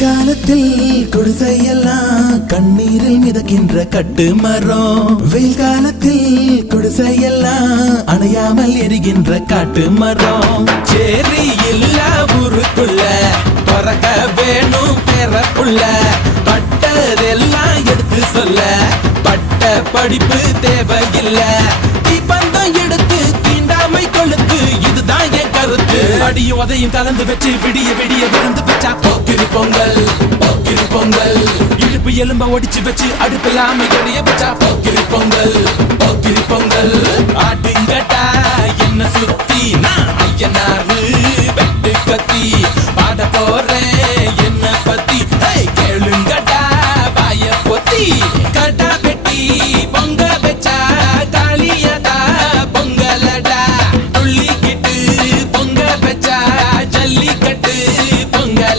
காலத்தில் குடிசையெல்லாம் கண்ணீரில் மிதக்கின்ற கட்டு மரம். வெயில் காலத்தில் குடிசையெல்லாம் அணையாமல் எரிகின்ற காட்டு மரம். சேரி இல்ல ஊருக்குள்ள பறக்க வேணும் பிறப்புள்ள. பட்டதெல்லாம் எடுத்து சொல்ல பட்ட படிப்பு தேவையில்ல. தீபந்தம் எடுத்து தீண்டாமை கொளுத்து இதுதான் என் கருத்து. அடியும் உதையும் கலந்து வச்சு விடிய விடிய விழுந்து வச்சா போக்கிரி பொங்கல் போக்கிரி பொங்கல். இடுப்பு எலும்ப ஒடிச்சு வச்சு அடுப்பில்லாம எறிய வச்சா போக்கிரி பொங்கல் போக்கிரி பொங்கல். ஆட்டுங்கட்டா என்ன சுத்தி நான் ஐயனாரு வெட்டு கத்தி பாட போறேன்